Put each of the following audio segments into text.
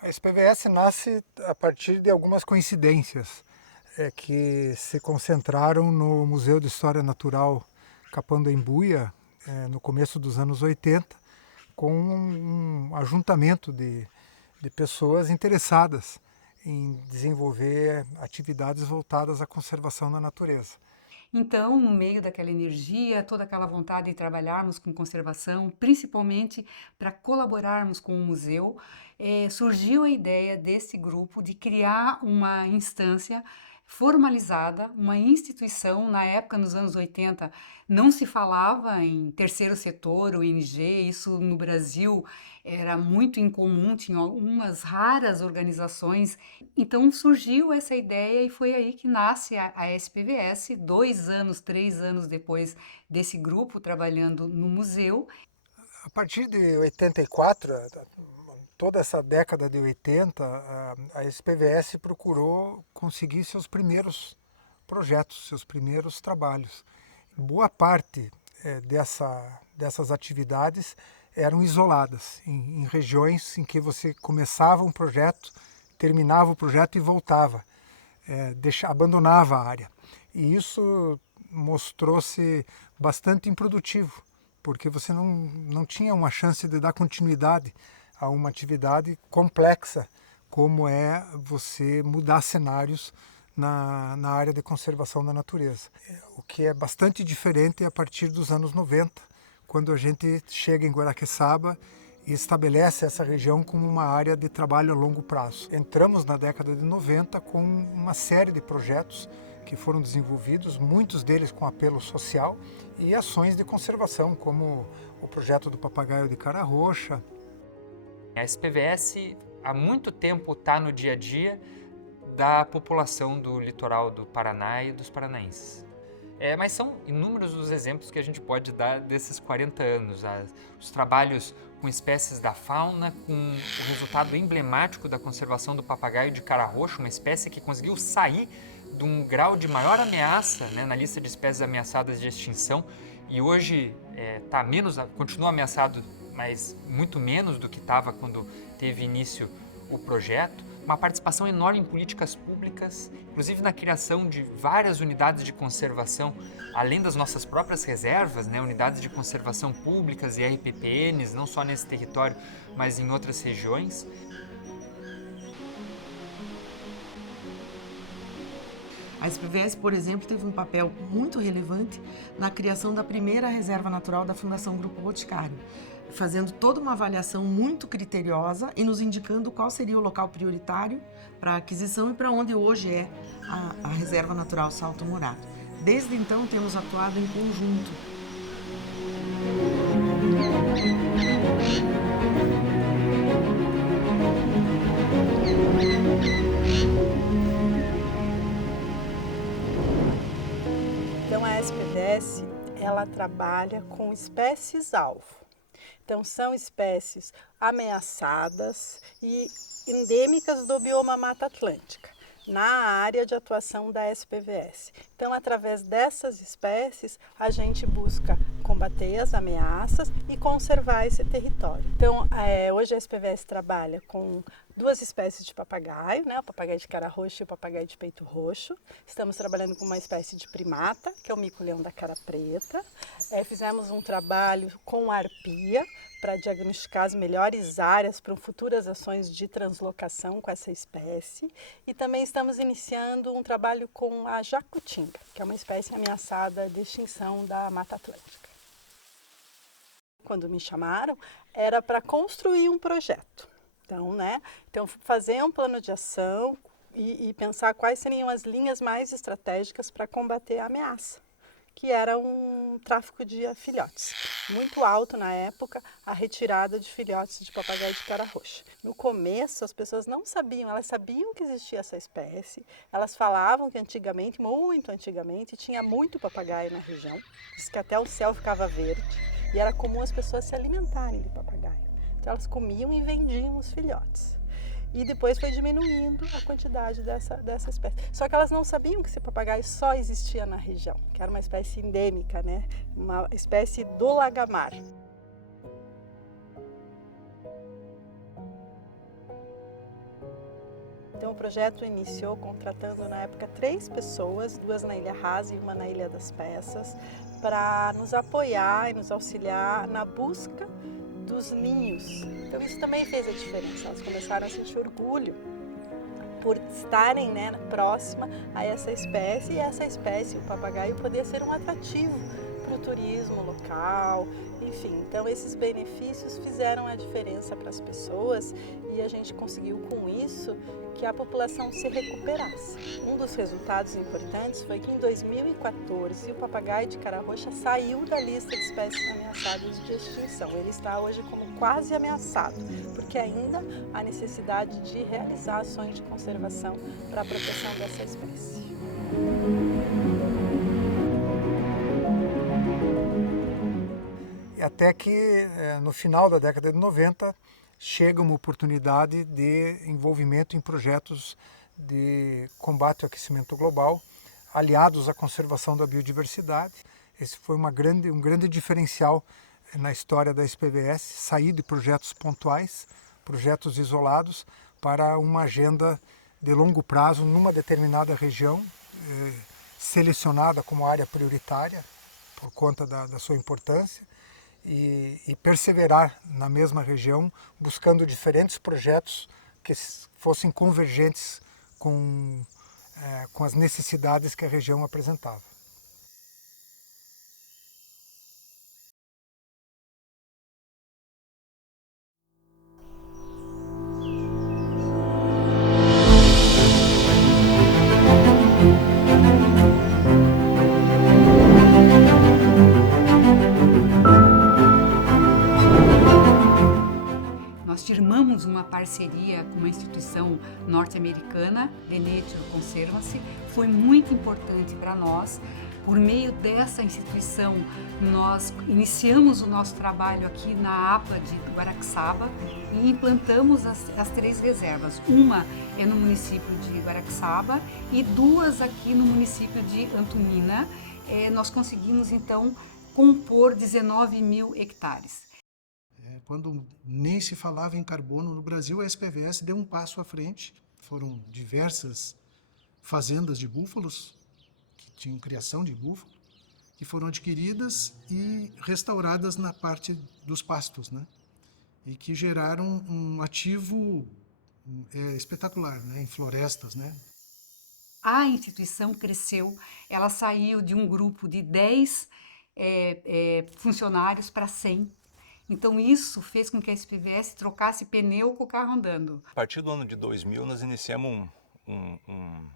A SPVS nasce a partir de algumas coincidências que se concentraram no Museu de História Natural Capandoembuia, no começo dos anos 80, com um ajuntamento de pessoas interessadas em desenvolver atividades voltadas à conservação da natureza. Então, no meio daquela energia, toda aquela vontade de trabalharmos com conservação, principalmente para colaborarmos com o museu, surgiu a ideia desse grupo de criar uma instância formalizada, uma instituição. Na época, nos anos 80, não se falava em terceiro setor, ONG, isso no Brasil era muito incomum, tinha algumas raras organizações. Então surgiu essa ideia e foi aí que nasce a SPVS, 2 anos, 3 anos depois desse grupo trabalhando no museu. A partir de 84, toda essa década de 80, a SPVS procurou conseguir seus primeiros projetos, seus primeiros trabalhos. Boa parte dessas atividades eram isoladas, em regiões em que você começava um projeto, terminava o projeto e voltava, abandonava a área. E isso mostrou-se bastante improdutivo, porque você não tinha uma chance de dar continuidade a uma atividade complexa, como é você mudar cenários na área de conservação da natureza. O que é bastante diferente a partir dos anos 90, quando a gente chega em Guaraqueçaba e estabelece essa região como uma área de trabalho a longo prazo. Entramos na década de 90 com uma série de projetos que foram desenvolvidos, muitos deles com apelo social, e ações de conservação, como o projeto do papagaio de cara roxa. A SPVS há muito tempo está no dia a dia da população do litoral do Paraná e dos paranaenses. Mas são inúmeros os exemplos que a gente pode dar desses 40 anos. Os trabalhos com espécies da fauna, com o resultado emblemático da conservação do papagaio de cara roxa, uma espécie que conseguiu sair de um grau de maior ameaça, né, na lista de espécies ameaçadas de extinção, e hoje continua ameaçado, mas muito menos do que estava quando teve início o projeto. Uma participação enorme em políticas públicas, inclusive na criação de várias unidades de conservação, além das nossas próprias reservas, né, unidades de conservação públicas e RPPNs, não só nesse território, mas em outras regiões. A SPVS, por exemplo, teve um papel muito relevante na criação da primeira reserva natural da Fundação Grupo Boticário, fazendo toda uma avaliação muito criteriosa e nos indicando qual seria o local prioritário para a aquisição e para onde hoje é a Reserva Natural Salto Morado. Desde então, temos atuado em conjunto. Então, a SPVS, ela trabalha com espécies-alvo. Então, são espécies ameaçadas e endêmicas do bioma Mata Atlântica, na área de atuação da SPVS. Então, através dessas espécies, a gente busca combater as ameaças e conservar esse território. Então, hoje a SPVS trabalha com 2 espécies de papagaio, né? O papagaio de cara roxa e o papagaio de peito roxo. Estamos trabalhando com uma espécie de primata, que é o mico-leão da cara preta. Fizemos um trabalho com arpia, para diagnosticar as melhores áreas para futuras ações de translocação com essa espécie. E também estamos iniciando um trabalho com a jacutinga, que é uma espécie ameaçada de extinção da Mata Atlântica. Quando me chamaram, era para construir um projeto. Então, fazer um plano de ação e pensar quais seriam as linhas mais estratégicas para combater a ameaça, que era um tráfico de filhotes. Muito alto na época, a retirada de filhotes de papagaio de cara roxa. No começo, as pessoas não sabiam, elas sabiam que existia essa espécie, elas falavam que antigamente, muito antigamente, tinha muito papagaio na região, diz que até o céu ficava verde, e era comum as pessoas se alimentarem de papagaio. Então elas comiam e vendiam os filhotes. E depois foi diminuindo a quantidade dessa espécie. Só que elas não sabiam que esse papagaio só existia na região, que era uma espécie endêmica, né? Uma espécie do lagamar. Então o projeto iniciou contratando na época 3 pessoas, 2 na Ilha Rasa e 1 na Ilha das Peças, para nos apoiar e nos auxiliar na busca dos ninhos. Então isso também fez a diferença. Elas começaram a sentir orgulho por estarem, né, próxima a essa espécie, e essa espécie, o papagaio, poder ser um atrativo para o turismo local, enfim. Então esses benefícios fizeram a diferença para as pessoas, e a gente conseguiu com isso que a população se recuperasse. Um dos resultados importantes foi que em 2014 o papagaio de cara roxa saiu da lista de espécies ameaçadas de extinção. Ele está hoje como quase ameaçado, porque ainda há necessidade de realizar ações de conservação para a proteção dessa espécie. Até que no final da década de 90 chega uma oportunidade de envolvimento em projetos de combate ao aquecimento global, aliados à conservação da biodiversidade. Esse foi um grande diferencial na história da SPVS, sair de projetos pontuais, projetos isolados, para uma agenda de longo prazo numa determinada região, selecionada como área prioritária por conta da sua importância, e perseverar na mesma região, buscando diferentes projetos que fossem convergentes com as necessidades que a região apresentava. Nós firmamos uma parceria com uma instituição norte-americana, The Nature Conservancy. Foi muito importante para nós. Por meio dessa instituição, nós iniciamos o nosso trabalho aqui na APA de Guaraxaba e implantamos as 3 reservas. Uma é no município de Guaraxaba e 2 aqui no município de Antonina. Nós conseguimos, então, compor 19 mil hectares. Quando nem se falava em carbono no Brasil, a SPVS deu um passo à frente. Foram diversas fazendas de búfalos, que tinham criação de búfalo, que foram adquiridas e restauradas na parte dos pastos, né? E que geraram um ativo espetacular, né? Em florestas, né? A instituição cresceu, ela saiu de um grupo de 10 funcionários para 100. Então isso fez com que a SPVS trocasse pneu com o carro andando. A partir do ano de 2000 nós iniciamos um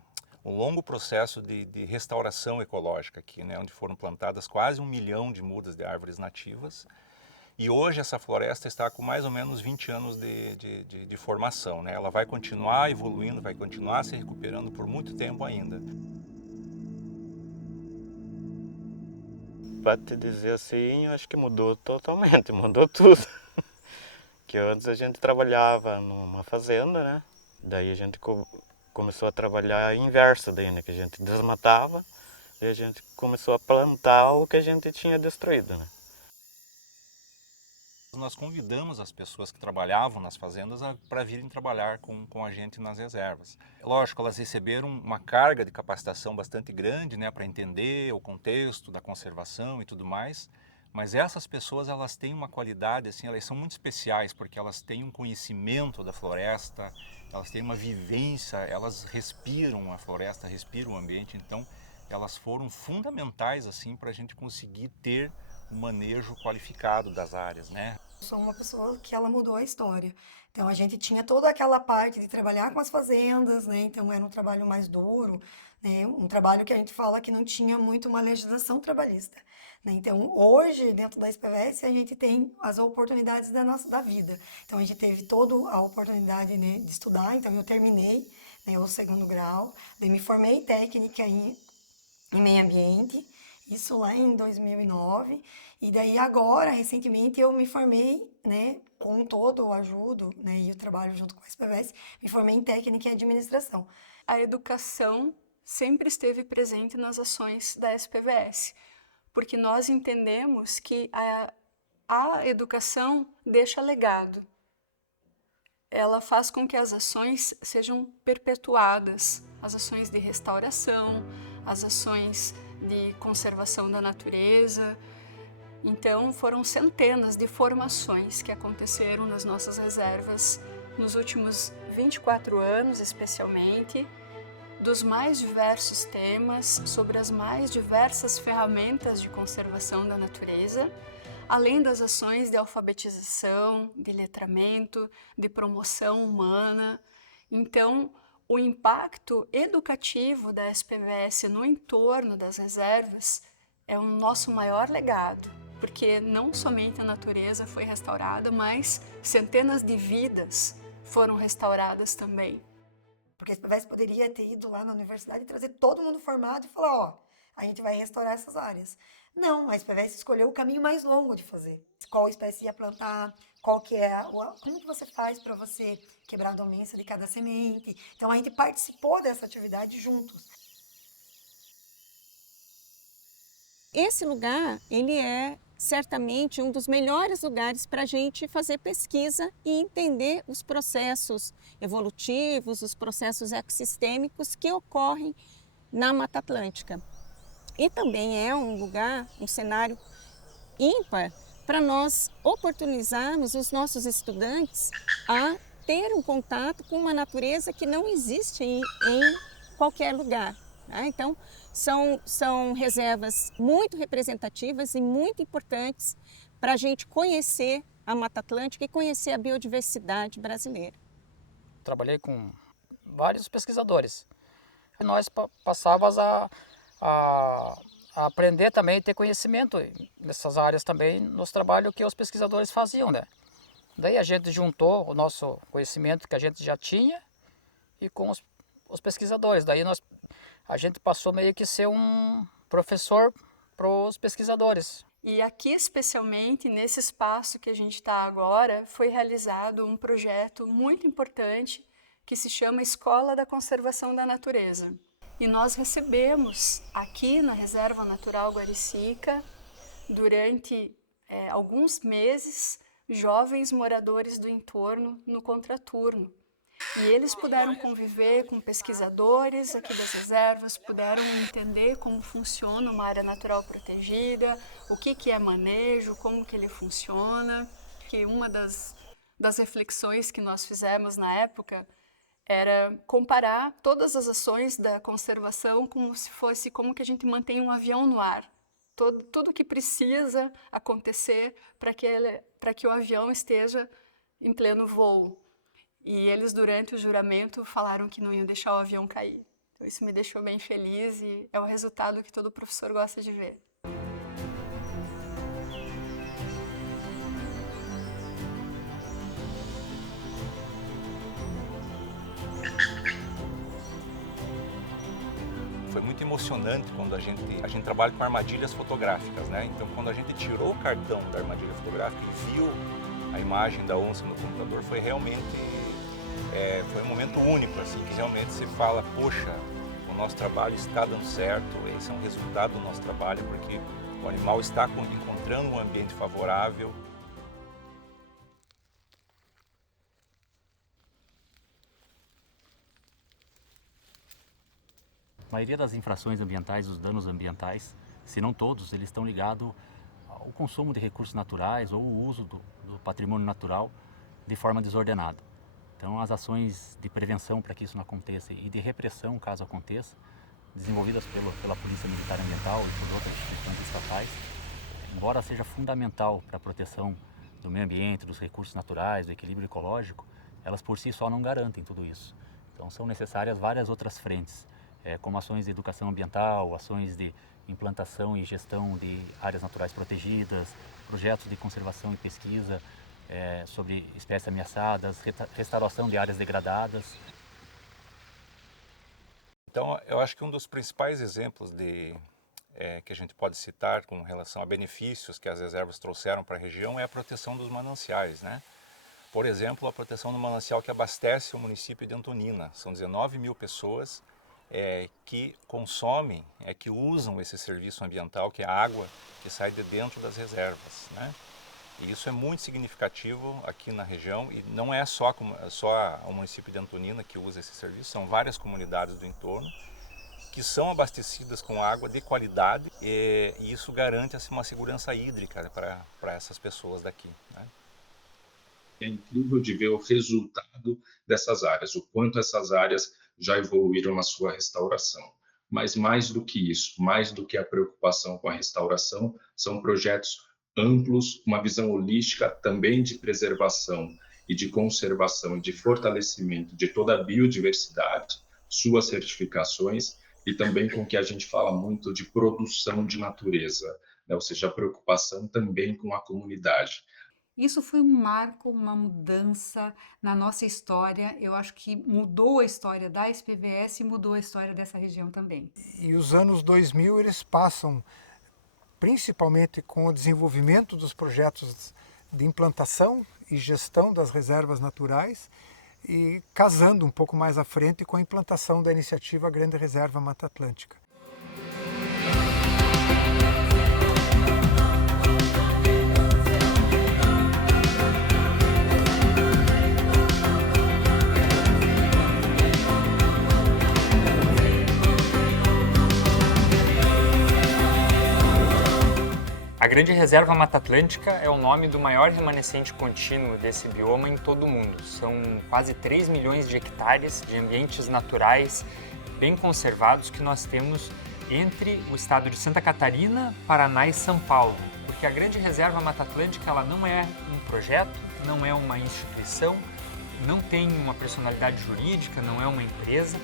longo processo de restauração ecológica aqui, né, onde foram plantadas quase 1 milhão de mudas de árvores nativas. E hoje essa floresta está com mais ou menos 20 anos de formação, né? Ela vai continuar evoluindo, vai continuar se recuperando por muito tempo ainda. Para te dizer assim, eu acho que mudou totalmente, mudou tudo. Que antes a gente trabalhava numa fazenda, né? Daí a gente começou a trabalhar inverso daí, né? Que a gente desmatava e a gente começou a plantar o que a gente tinha destruído, né? Nós convidamos as pessoas que trabalhavam nas fazendas para virem trabalhar com a gente nas reservas. Lógico, elas receberam uma carga de capacitação bastante grande, né, para entender o contexto da conservação e tudo mais, mas essas pessoas, elas têm uma qualidade, assim, elas são muito especiais, porque elas têm um conhecimento da floresta, elas têm uma vivência, elas respiram a floresta, respiram o ambiente, então elas foram fundamentais assim, para a gente conseguir ter um manejo qualificado das áreas, né? Eu sou uma pessoa que ela mudou a história. Então a gente tinha toda aquela parte de trabalhar com as fazendas, né? Então era um trabalho mais duro, né? Um trabalho que a gente fala que não tinha muito uma legislação trabalhista, né? Então, hoje, dentro da SPVS, a gente tem as oportunidades da vida. Então, a gente teve toda a oportunidade, né, de estudar, então eu terminei, né, o segundo grau, daí me formei técnica em meio ambiente, isso lá em 2009, e daí agora, recentemente, eu me formei, né, com todo o ajudo, né, e o trabalho junto com a SPVS, me formei em técnica em administração. A educação sempre esteve presente nas ações da SPVS, porque nós entendemos que a educação deixa legado. Ela faz com que as ações sejam perpetuadas, as ações de restauração, as ações de conservação da natureza. Então, foram centenas de formações que aconteceram nas nossas reservas nos últimos 24 anos, especialmente, dos mais diversos temas, sobre as mais diversas ferramentas de conservação da natureza, além das ações de alfabetização, de letramento, de promoção humana. Então, o impacto educativo da SPVS no entorno das reservas é o nosso maior legado, porque não somente a natureza foi restaurada, mas centenas de vidas foram restauradas também. Porque a SPVS poderia ter ido lá na universidade e trazer todo mundo formado e falar, ó, a gente vai restaurar essas áreas. Não, a SPVS escolheu o caminho mais longo de fazer. Qual espécie ia plantar, qual que é, como que você faz para você quebrar a dormência de cada semente. Então, a gente participou dessa atividade juntos. Esse lugar, ele é certamente um dos melhores lugares para a gente fazer pesquisa e entender os processos evolutivos, os processos ecossistêmicos que ocorrem na Mata Atlântica. E também é um lugar, um cenário ímpar para nós oportunizarmos os nossos estudantes a ter um contato com uma natureza que não existe em qualquer lugar. Né? Então, são reservas muito representativas e muito importantes para a gente conhecer a Mata Atlântica e conhecer a biodiversidade brasileira. Trabalhei com vários pesquisadores. E nós passávamos a aprender também, ter conhecimento nessas áreas também, nos trabalhos que os pesquisadores faziam, né? Daí a gente juntou o nosso conhecimento que a gente já tinha e com os pesquisadores. Daí a gente passou meio que ser um professor para os pesquisadores. E aqui, especialmente, nesse espaço que a gente está agora, foi realizado um projeto muito importante que se chama Escola da Conservação da Natureza. E nós recebemos aqui na Reserva Natural Guaricica, durante alguns meses, jovens moradores do entorno no contraturno. E eles puderam conviver com pesquisadores aqui das reservas, puderam entender como funciona uma área natural protegida, o que é manejo, como que ele funciona. Que uma das reflexões que nós fizemos na época era comparar todas as ações da conservação como se fosse como que a gente mantém um avião no ar. Tudo que precisa acontecer para que o avião esteja em pleno voo. E eles, durante o juramento, falaram que não iam deixar o avião cair. Então, isso me deixou bem feliz e é o resultado que todo professor gosta de ver. Foi muito emocionante quando a gente trabalha com armadilhas fotográficas, né? Então, quando a gente tirou o cartão da armadilha fotográfica e viu a imagem da onça no computador, foi realmente foi um momento único, assim, que realmente se fala, poxa, o nosso trabalho está dando certo, esse é um resultado do nosso trabalho, porque o animal está encontrando um ambiente favorável. A maioria das infrações ambientais, os danos ambientais, se não todos, eles estão ligados ao consumo de recursos naturais ou o uso do patrimônio natural de forma desordenada. Então, as ações de prevenção para que isso não aconteça e de repressão, caso aconteça, desenvolvidas pela Polícia Militar Ambiental e por outras instituições estatais, embora seja fundamental para a proteção do meio ambiente, dos recursos naturais, do equilíbrio ecológico, elas por si só não garantem tudo isso. Então, são necessárias várias outras frentes. como ações de educação ambiental, ações de implantação e gestão de áreas naturais protegidas, projetos de conservação e pesquisa sobre espécies ameaçadas, restauração de áreas degradadas. Então, eu acho que um dos principais exemplos que a gente pode citar com relação a benefícios que as reservas trouxeram para a região é a proteção dos mananciais, né? Por exemplo, a proteção do manancial que abastece o município de Antonina. São 19 mil pessoas que consomem, que usam esse serviço ambiental, que é a água que sai de dentro das reservas, né? E isso é muito significativo aqui na região e não é só o município de Antonina que usa esse serviço, são várias comunidades do entorno que são abastecidas com água de qualidade e isso garante assim, uma segurança hídrica para essas pessoas daqui, né? É incrível de ver o resultado dessas áreas, o quanto essas áreas já evoluíram na sua restauração. Mas mais do que isso, mais do que a preocupação com a restauração, são projetos amplos, uma visão holística também de preservação e de conservação e de fortalecimento de toda a biodiversidade, suas certificações e também com o que a gente fala muito de produção de natureza, né? Ou seja, a preocupação também com a comunidade. Isso foi um marco, uma mudança na nossa história. Eu acho que mudou a história da SPVS e mudou a história dessa região também. E os anos 2000 eles passam principalmente com o desenvolvimento dos projetos de implantação e gestão das reservas naturais e casando um pouco mais à frente com a implantação da iniciativa Grande Reserva Mata Atlântica. A Grande Reserva Mata Atlântica é o nome do maior remanescente contínuo desse bioma em todo o mundo. São quase 3 milhões de hectares de ambientes naturais bem conservados que nós temos entre o estado de Santa Catarina, Paraná e São Paulo. Porque a Grande Reserva Mata Atlântica ela não é um projeto, não é uma instituição, não tem uma personalidade jurídica, não é uma empresa,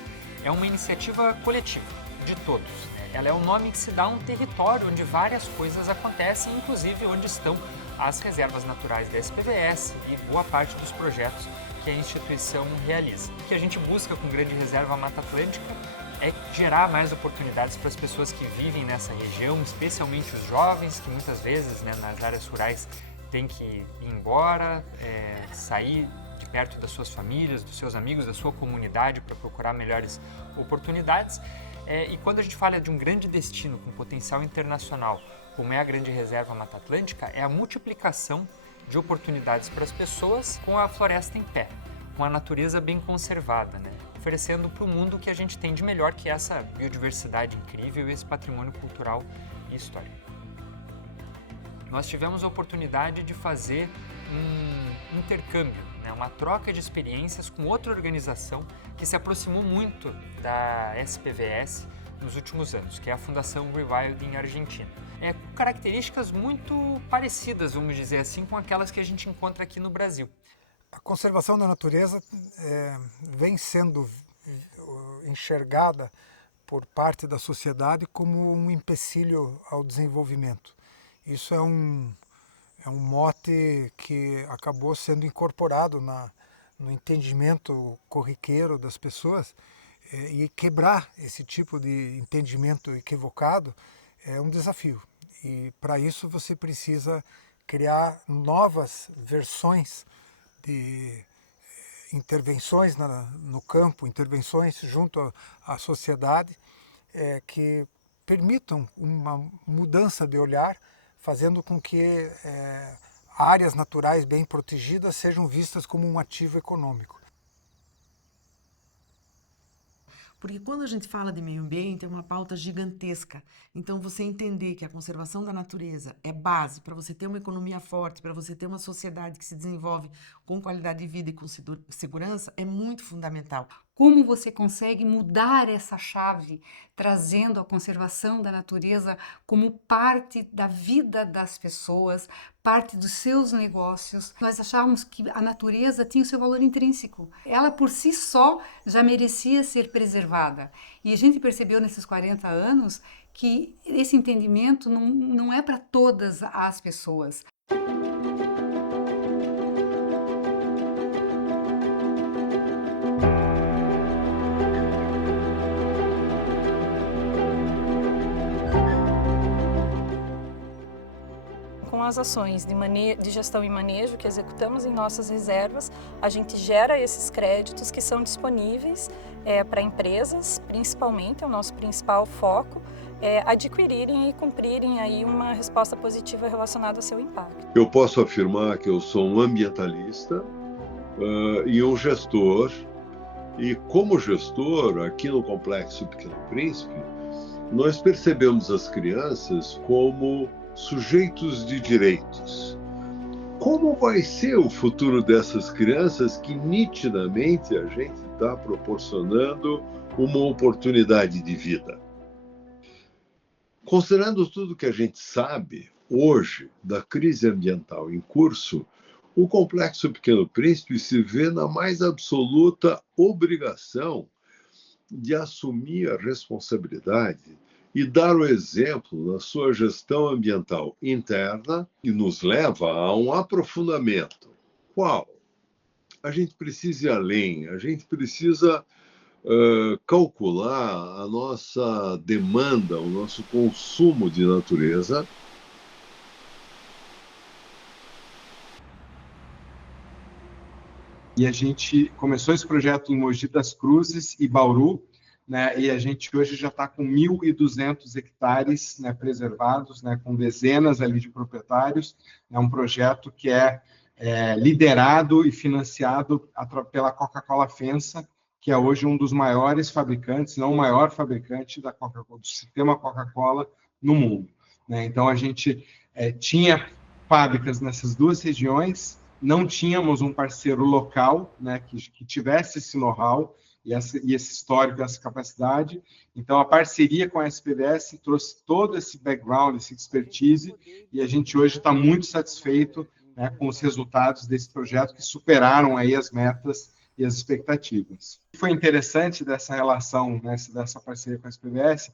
é uma iniciativa coletiva de todos. Ela é o nome que se dá a um território onde várias coisas acontecem, inclusive onde estão as reservas naturais da SPVS e boa parte dos projetos que a instituição realiza. O que a gente busca com Grande Reserva Mata Atlântica é gerar mais oportunidades para as pessoas que vivem nessa região, especialmente os jovens, que muitas vezes nas áreas rurais têm que ir embora, sair de perto das suas famílias, dos seus amigos, da sua comunidade para procurar melhores oportunidades. E quando a gente fala de um grande destino com potencial internacional, como é a Grande Reserva Mata Atlântica, é a multiplicação de oportunidades para as pessoas com a floresta em pé, com a natureza bem conservada, né? Oferecendo para o mundo o que a gente tem de melhor, que é essa biodiversidade incrível e esse patrimônio cultural e histórico. Nós tivemos a oportunidade de fazer um intercâmbio, né? Uma troca de experiências com outra organização que se aproximou muito da SPVS nos últimos anos, que é a Fundação Rewilding Argentina. Com características muito parecidas, vamos dizer assim, com aquelas que a gente encontra aqui no Brasil. A conservação da natureza vem sendo enxergada por parte da sociedade como um empecilho ao desenvolvimento. Isso é um mote que acabou sendo incorporado no entendimento corriqueiro das pessoas, e quebrar esse tipo de entendimento equivocado é um desafio. E para isso você precisa criar novas versões de intervenções no campo, intervenções junto à sociedade, que permitam uma mudança de olhar, fazendo com que áreas naturais bem protegidas sejam vistas como um ativo econômico. Porque quando a gente fala de meio ambiente, é uma pauta gigantesca. Então, você entender que a conservação da natureza é base para você ter uma economia forte, para você ter uma sociedade que se desenvolve com qualidade de vida e com segurança, é muito fundamental. como você consegue mudar essa chave, trazendo a conservação da natureza como parte da vida das pessoas, parte dos seus negócios. Nós achávamos que a natureza tinha o seu valor intrínseco. Ela por si só já merecia ser preservada. E a gente percebeu nesses 40 anos que esse entendimento não é para todas as pessoas. Com as ações de gestão e manejo que executamos em nossas reservas, a gente gera esses créditos que são disponíveis para empresas, principalmente, é o nosso principal foco, adquirirem e cumprirem aí uma resposta positiva relacionada ao seu impacto. Eu posso afirmar que eu sou um ambientalista e um gestor, e como gestor, aqui no Complexo Pequeno Príncipe, nós percebemos as crianças como sujeitos de direitos. Como vai ser o futuro dessas crianças que nitidamente a gente está proporcionando uma oportunidade de vida? Considerando tudo que a gente sabe hoje da crise ambiental em curso, o Complexo Pequeno Príncipe se vê na mais absoluta obrigação de assumir a responsabilidade e dar o exemplo na sua gestão ambiental interna, e nos leva a um aprofundamento. Qual? A gente precisa ir além, a gente precisa calcular a nossa demanda, o nosso consumo de natureza. E a gente começou esse projeto em Mogi das Cruzes e Bauru, né, e a gente hoje já está com 1.200 hectares, né, preservados, né, com dezenas ali de proprietários. É um projeto que é liderado e financiado pela Coca-Cola FEMSA, que é hoje um dos maiores fabricantes, não o maior fabricante da Coca-Cola, do sistema Coca-Cola no mundo, né? Então a gente tinha fábricas nessas duas regiões, não tínhamos um parceiro local, né, que tivesse esse know-how e esse histórico, essa capacidade. Então, a parceria com a SPVS trouxe todo esse background, essa expertise, e a gente hoje está muito satisfeito, né, com os resultados desse projeto, que superaram aí as metas e as expectativas. O que foi interessante dessa relação, né, dessa parceria com a SPVS,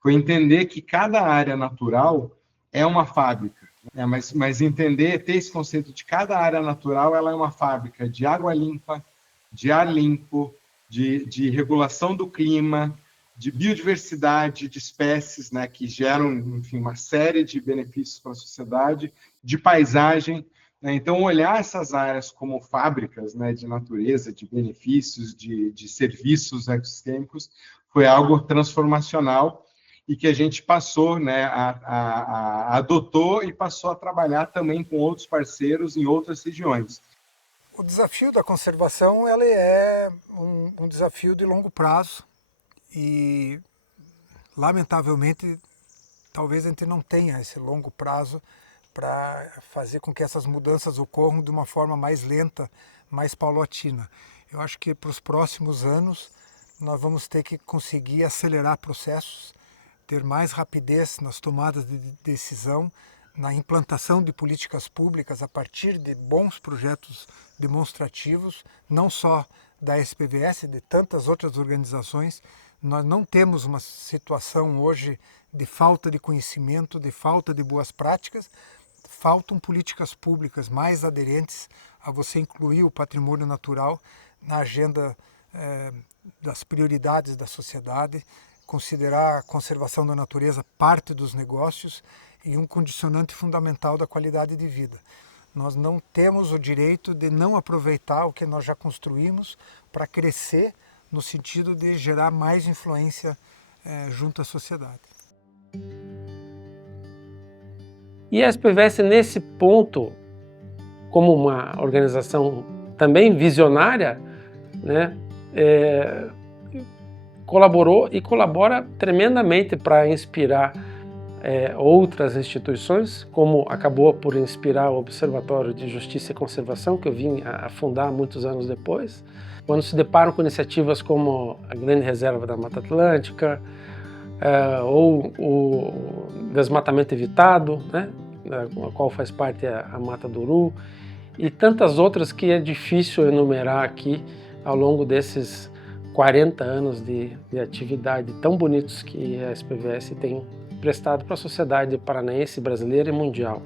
foi entender que cada área natural é uma fábrica, né, mas entender, ter esse conceito de cada área natural, ela é uma fábrica de água limpa, de ar limpo, de regulação do clima, de biodiversidade, de espécies, né, que geram, enfim, uma série de benefícios para a sociedade, de paisagem, né? Então, olhar essas áreas como fábricas, né, de natureza, de benefícios, de serviços ecossistêmicos, foi algo transformacional e que a gente passou, né, adotou e passou a trabalhar também com outros parceiros em outras regiões. O desafio da conservação ele é um desafio de longo prazo e, lamentavelmente, talvez a gente não tenha esse longo prazo para fazer com que essas mudanças ocorram de uma forma mais lenta, mais paulatina. Eu acho que para os próximos anos nós vamos ter que conseguir acelerar processos, ter mais rapidez nas tomadas de decisão, na implantação de políticas públicas a partir de bons projetos demonstrativos, não só da SPVS, de tantas outras organizações. Nós não temos uma situação hoje de falta de conhecimento, de falta de boas práticas. Faltam políticas públicas mais aderentes a você incluir o patrimônio natural na agenda das prioridades da sociedade, considerar a conservação da natureza parte dos negócios e um condicionante fundamental da qualidade de vida. Nós não temos o direito de não aproveitar o que nós já construímos para crescer no sentido de gerar mais influência junto à sociedade. E a SPVS, nesse ponto, como uma organização também visionária, né, colaborou e colabora tremendamente para inspirar outras instituições, como acabou por inspirar o Observatório de Justiça e Conservação, que eu vim a fundar muitos anos depois, quando se deparam com iniciativas como a Grande Reserva da Mata Atlântica, ou o desmatamento evitado, né, a qual faz parte a Mata do Uru, e tantas outras que é difícil enumerar aqui ao longo desses 40 anos de atividade tão bonitos que a SPVS tem prestado para a sociedade paranaense, brasileira e mundial.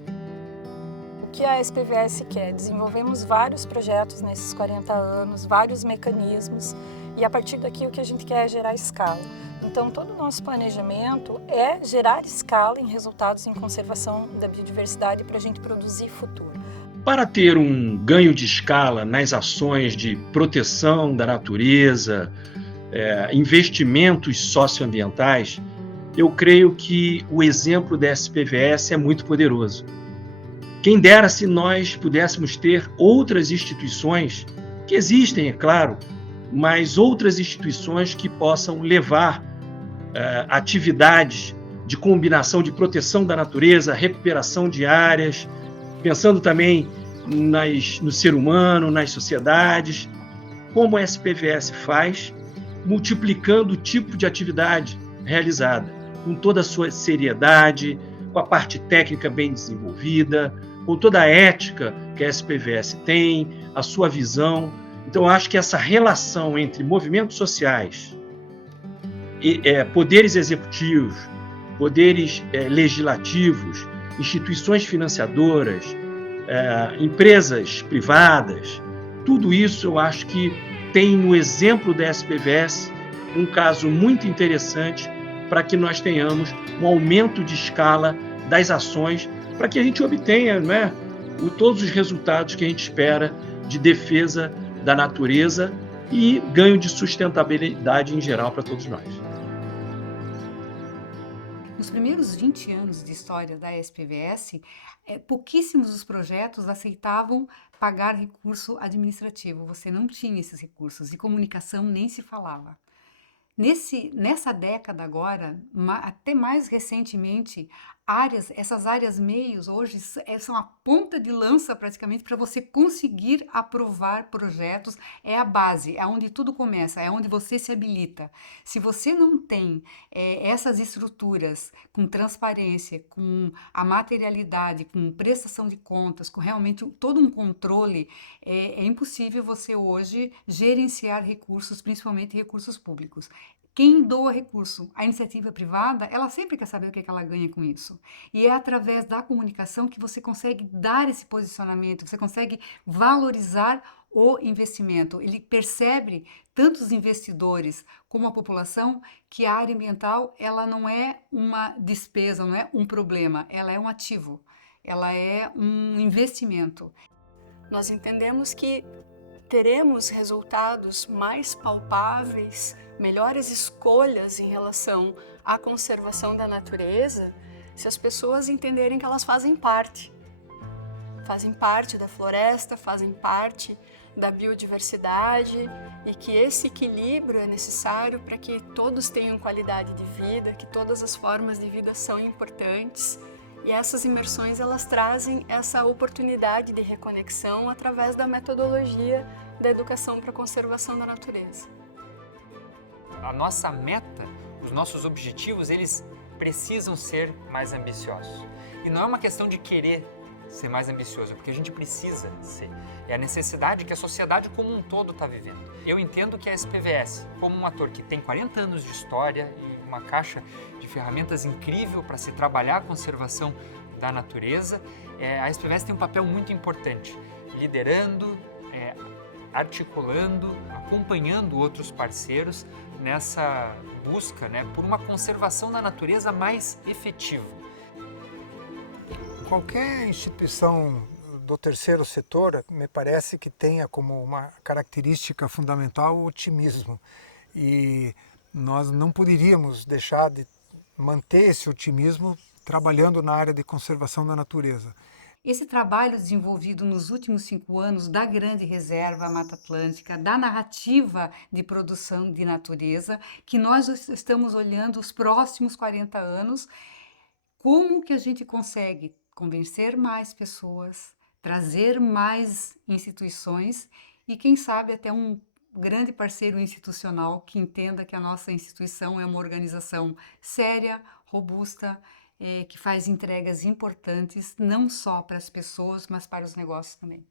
O que a SPVS quer? Desenvolvemos vários projetos nesses 40 anos, vários mecanismos, e a partir daqui o que a gente quer é gerar escala. Então todo o nosso planejamento é gerar escala em resultados em conservação da biodiversidade para a gente produzir futuro. Para ter um ganho de escala nas ações de proteção da natureza, investimentos socioambientais, eu creio que o exemplo da SPVS é muito poderoso. Quem dera se nós pudéssemos ter outras instituições, que existem, é claro, mas outras instituições que possam levar atividades de combinação de proteção da natureza, recuperação de áreas, pensando também no ser humano, nas sociedades, como a SPVS faz, multiplicando o tipo de atividade realizada, com toda a sua seriedade, com a parte técnica bem desenvolvida, com toda a ética que a SPVS tem, a sua visão. Então, eu acho que essa relação entre movimentos sociais, poderes executivos, poderes legislativos, instituições financiadoras, empresas privadas, tudo isso eu acho que tem no exemplo da SPVS um caso muito interessante para que nós tenhamos um aumento de escala das ações, para que a gente obtenha, todos os resultados que a gente espera de defesa da natureza e ganho de sustentabilidade em geral para todos nós. Nos primeiros 20 anos de história da SPVS, pouquíssimos os projetos aceitavam pagar recurso administrativo. Você não tinha esses recursos, e comunicação nem se falava. Nessa década agora, até mais recentemente, essas áreas meios hoje são a ponta de lança praticamente para você conseguir aprovar projetos, é a base, é onde tudo começa, é onde você se habilita. Se você não tem essas estruturas com transparência, com a materialidade, com prestação de contas, com realmente todo um controle, é impossível você hoje gerenciar recursos, principalmente recursos públicos. Quem doa recurso, a iniciativa privada, ela sempre quer saber o que ela ganha com isso. E é através da comunicação que você consegue dar esse posicionamento, você consegue valorizar o investimento. Ele percebe, tanto os investidores como a população, que a área ambiental ela não é uma despesa, não é um problema, ela é um ativo, ela é um investimento. Nós entendemos que teremos resultados mais palpáveis, melhores escolhas em relação à conservação da natureza, se as pessoas entenderem que elas fazem parte da floresta, fazem parte da biodiversidade e que esse equilíbrio é necessário para que todos tenham qualidade de vida, que todas as formas de vida são importantes. E essas imersões, elas trazem essa oportunidade de reconexão através da metodologia da educação para a conservação da natureza. A nossa meta, os nossos objetivos, eles precisam ser mais ambiciosos. E não é uma questão de querer ser mais ambicioso, porque a gente precisa ser. É a necessidade que a sociedade como um todo está vivendo. Eu entendo que a SPVS, como um ator que tem 40 anos de história e uma caixa de ferramentas incrível para se trabalhar a conservação da natureza, a SPVS tem um papel muito importante, liderando, articulando, acompanhando outros parceiros nessa busca, por uma conservação da natureza mais efetiva. Qualquer instituição do terceiro setor, me parece que tenha como uma característica fundamental o otimismo. E nós não poderíamos deixar de manter esse otimismo trabalhando na área de conservação da natureza. Esse trabalho desenvolvido nos últimos 5 anos da Grande Reserva Mata Atlântica, da narrativa de produção de natureza, que nós estamos olhando os próximos 40 anos, como que a gente consegue convencer mais pessoas, trazer mais instituições e, quem sabe, até um grande parceiro institucional que entenda que a nossa instituição é uma organização séria, robusta, que faz entregas importantes, não só para as pessoas, mas para os negócios também.